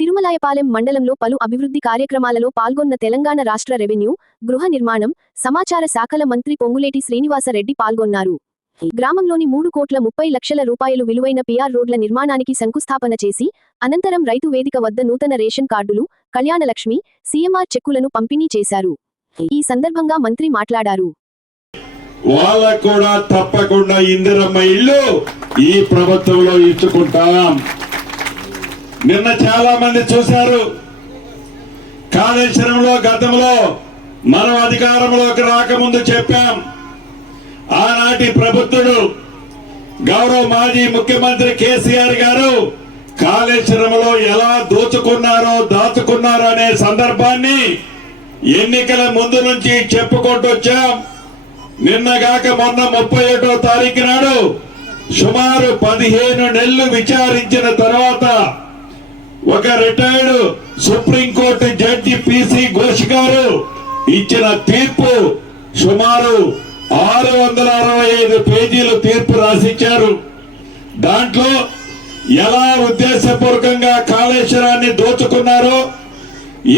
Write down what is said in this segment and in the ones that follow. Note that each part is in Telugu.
తిరుమలాయపాలెం మండలంలో పలు అభివృద్ధి కార్యక్రమాలలో పాల్గొన్న తెలంగాణ రాష్ట్ర రెవెన్యూ, గృహ నిర్మాణం, సమాచార శాఖల మంత్రి పొంగులేటి శ్రీనివాసరెడ్డి పాల్గొన్నారు. గ్రామంలోని 3,30,00,000 రూపాయలు విలువైన పిఆర్ రోడ్ల నిర్మాణానికి శంకుస్థాపన చేసి, అనంతరం రైతు వేదిక వద్ద నూతన రేషన్ కార్డులు, కళ్యాణలక్ష్మి, సీఎంఆర్ చెక్కులను పంపిణీ చేశారు. ఈ సందర్భంగా మంత్రి మాట్లాడారు. వాళ్ళకు కూడా తప్పకుండా ఇందిరమ్మ ఇల్లు ఈ ప్రభుత్వంలో ఇచ్చుకుంటాం. నిన్న చాలా మంది చూశారు, కాళేశ్వరంలో గతంలో మనం అధికారంలోకి రాకముందు చెప్పాం. ఆనాటి ప్రభుత్వుడు గౌరవ మాజీ ముఖ్యమంత్రి కేసీఆర్ గారు కాళేశ్వరంలో ఎలా దాచుకున్నారో అనే సందర్భాన్ని ఎన్నికల ముందు నుంచి చెప్పుకుంటూ వచ్చాం. నిన్నగాక మొన్న 31వ తారీఖు నాడు సుమారు 15 నెలలు విచారించిన తర్వాత ఒక retired supreme court judge PC Ghosh గారు ఇచ్చిన తీర్పు సుమారు 665 పేజీలు తీర్పు రాసిచ్చారు. దాంట్లో ఎలా ఉద్దేశపూర్వకంగా కాళేశ్వరాన్ని దోచుకున్నారో,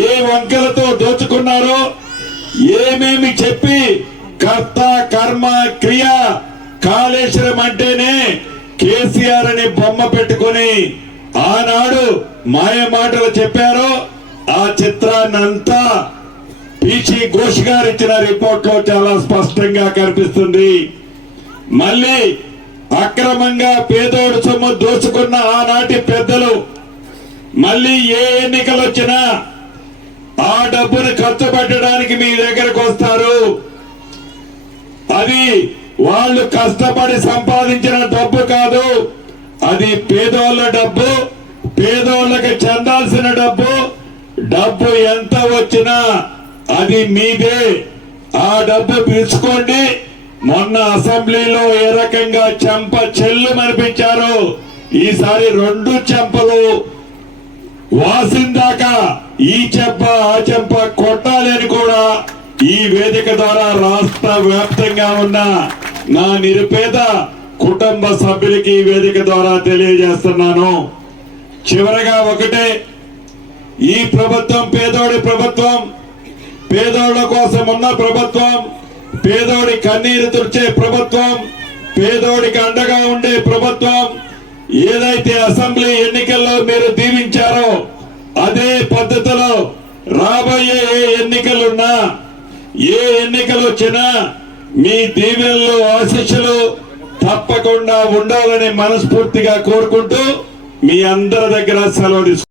ఏ వంకలతో దోచుకున్నారో, ఏమేమి చెప్పి కర్త కర్మ క్రియ కాళేశ్వరం అంటేనే కేసీఆర్ అని బొమ్మ పెట్టుకుని ఆనాడు మాయ మాటలు చెప్పారో ఆ చిత్రాన్నంతా పిసి ఘోష్ గారు ఇచ్చిన రిపోర్ట్ లో చాలా స్పష్టంగా కనిపిస్తుంది. మళ్ళీ అక్రమంగా పేదోడు సొమ్ము దోచుకున్న ఆనాటి పెద్దలు మళ్ళీ ఏ ఎన్నికలు వచ్చినా ఆ డబ్బును ఖర్చు పెట్టడానికి మీ దగ్గరకు వస్తారు. అది వాళ్ళు కష్టపడి సంపాదించిన డబ్బు కాదు, అది పేదోళ్ళ డబ్బు, పేదోళ్ళకి చెందాల్సిన డబ్బు ఎంత వచ్చినా అది మీదే. ఆ డబ్బు తీసుకోండి. మొన్న అసెంబ్లీలో ఏ రకంగా చెంప చెల్లు మనిపించారు, ఈసారి 2 చెంపలు వాసిందాకా ఈ చెంప ఆ చెంప కొట్టాలి అని కూడా ఈ వేదిక ద్వారా రాష్ట్ర వ్యాప్తంగా ఉన్న నా నిరుపేద కుటుంబ సభ్యులకి ఈ వేదిక ద్వారా తెలియజేస్తున్నాను. చివరగా ఒకటే, ఈ ప్రభుత్వం పేదోడి ప్రభుత్వం, పేదోళ్ల కోసం ఉన్న ప్రభుత్వం, పేదోడి కన్నీరు తుడిచే ప్రభుత్వం, పేదోడికి అండగా ఉండే ప్రభుత్వం. ఏదైతే అసెంబ్లీ ఎన్నికల్లో మీరు దీవించారో అదే పద్ధతిలో రాబోయే ఏ ఎన్నికలు వచ్చినా మీ దీవెనలు ఆశీస్సులు తప్పకుండా ఉండాలని మనస్ఫూర్తిగా కోరుకుంటూ మీ అందరి దగ్గర సెలవు